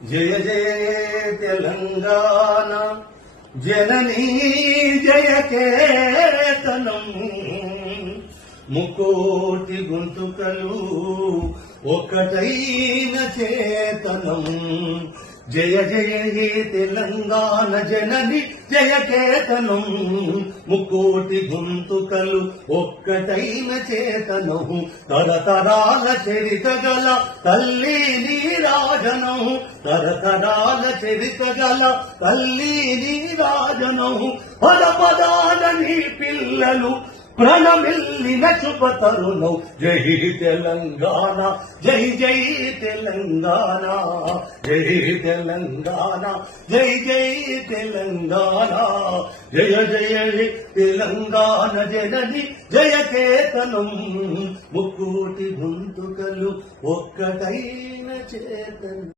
జయ జయ తెలంగాణ జననీ జయ కేతనం ముకోటి గొంతుకలు ఒకటైన చేతనం జయ జయ హే తెలంగాణ జనని జయ కేతనం ముకోటి గొంతుకలు ఒక్కటైన చేతనం తరతరాల చరిత గల తల్లి నీరాజనం తరతరాల చరిత గల తల్లి నీరాజనం పద పదాల నీ పిల్లలు ప్రణమిల్లిన శుభతరుణం జై తెలంగాణ జై జై తెలంగాణ జై తెలంగాణ జై జై తెలంగాణ జయ జయ తెలంగాణ జనని జయ కేతనం ముక్కోటి గొంతుకలు ఒక్కటైన చేతనం.